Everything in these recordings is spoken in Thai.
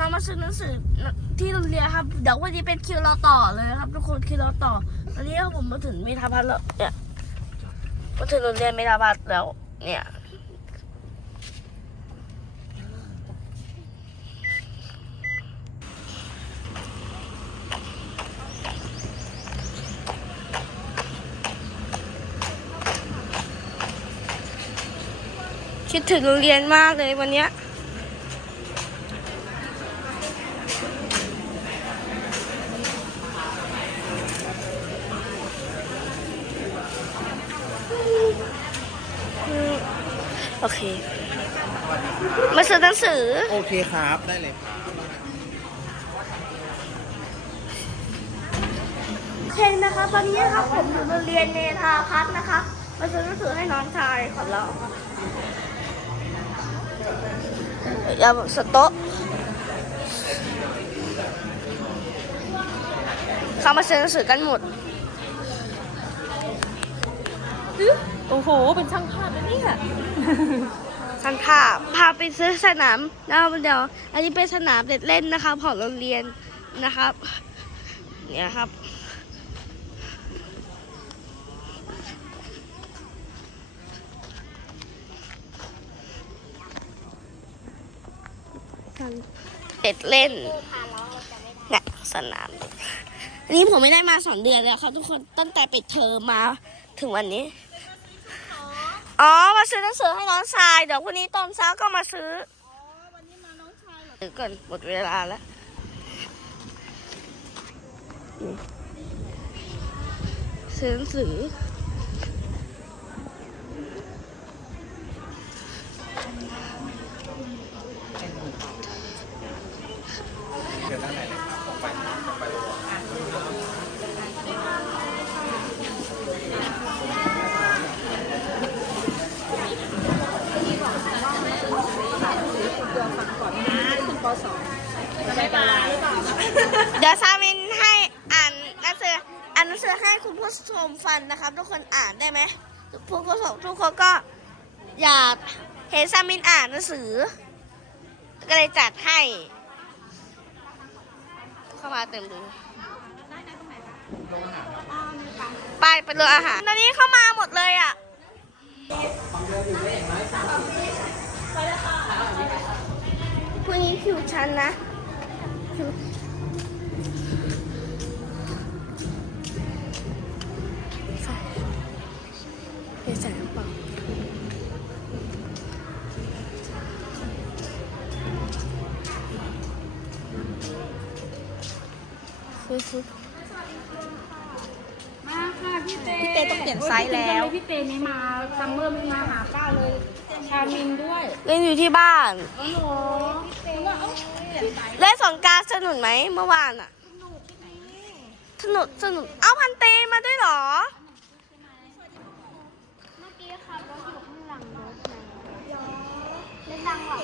น้องมาซื้อหนังสือที่โรงเรียนครับ เดี๋ยววันนี้เป็นคิวเราต่อเลยครับ ทุกคนคิวเราต่อตอนนี้ผมมาถึงเมทาพัฒน์แล้วเนี่ยมาถึงโรงเรียนเมทาพัฒน์แล้ว เนี่ยคิดถึงโรงเรียนมากเลยวันเนี้ย โอเค มาซื้อหนังสือ โอเคครับ ได้เลยครับโอเคนะคะตอนนี้นะครับผมอยู่โรงเรียนเนทาพัฒน์นะคะมาซื้อหนังสือให้น้องชายของเราอย่าสต๊ะเขามาซื้อหนังสือกันหมด โอ้โห เป็นช่างภาพนะ เนี่ยทันภาพพาไปซื้อสนามนะครับเดี๋ยว อันนี้เป็นสนามเด็กเล่นนะครับของโรงเรียนนะครับ เนี่ยครับเด็กเล่นเนี่ยสนาม อันนี้ผมไม่ได้มาสองเดือนแล้วครับทุกคนตั้งแต่ปิดเทอมมาถึงวันนี้ อ๋อ มาซื้อหนังสือให้น้องชาย เดี๋ยววันนี้ตอนเช้าก็มาซื้อ อ๋อ วันนี้มาน้องชายเหรอก่อนหมดเวลาแล้วนี่ซื้อหนังสือ เดี๋ยวซามินให้อ่านหนังสืออ่านหนังสือให้คุณผู้ชมฟังนะครับ ทุกคนอ่านได้ไหมทุกผู้ชมทุกคนก็อยากเห็นซามินอ่านหนังสือ ก็เลยจัดให้ เข้ามาเต็มเลยไปไปเรืออาหารตอนนี้เข้ามาหมดเลยอะพรุ่งนี้คิวฉันนะ เดี๋ยวใส่กระเป๋าซื้อซื้อมาค่ะพี่เตพี่เตต้องเปลี่ยนไซส์แล้ว พี่เตไม่มาซัมเมอร์ไม่มาหาก้าเลยชามินด้วยเล่นอยู่ที่บ้านอ๋อเหรอว่าเอ้าเปลี่ยนสายเล่นสงกรารสนุกไหมเมื่อวานอะสนุกสนุกเอาพันเตมาด้วยเหรอเมื่อกี้ขับรถอยู่ข้างหลังรถไหนเล่นดังหรอ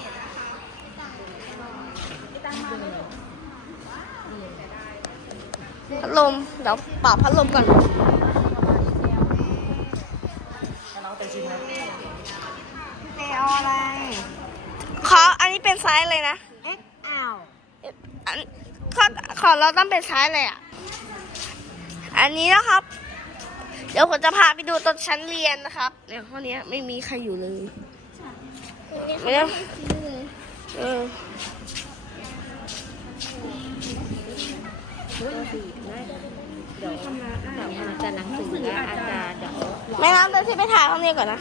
พัดลม เดี๋ยวเป่าพัดลมก่อนเตเอาอะไร ขออันนี้เป็นไซส์เลยนะ XL อันขอขอเราต้องเป็นไซส์เลยอะ อันนี้นะครับ เดี๋ยวผมจะพาไปดูตอนชั้นเรียนนะครับเดี๋ยวห้องเนี้ยไม่มีใครอยู่เลย ไม่ได้เออ แต่หนังสืออาจจะเดี๋ยว แม่น้ำเดี๋ยวที่ไปถ่ายห้องนี้ก่อนนะ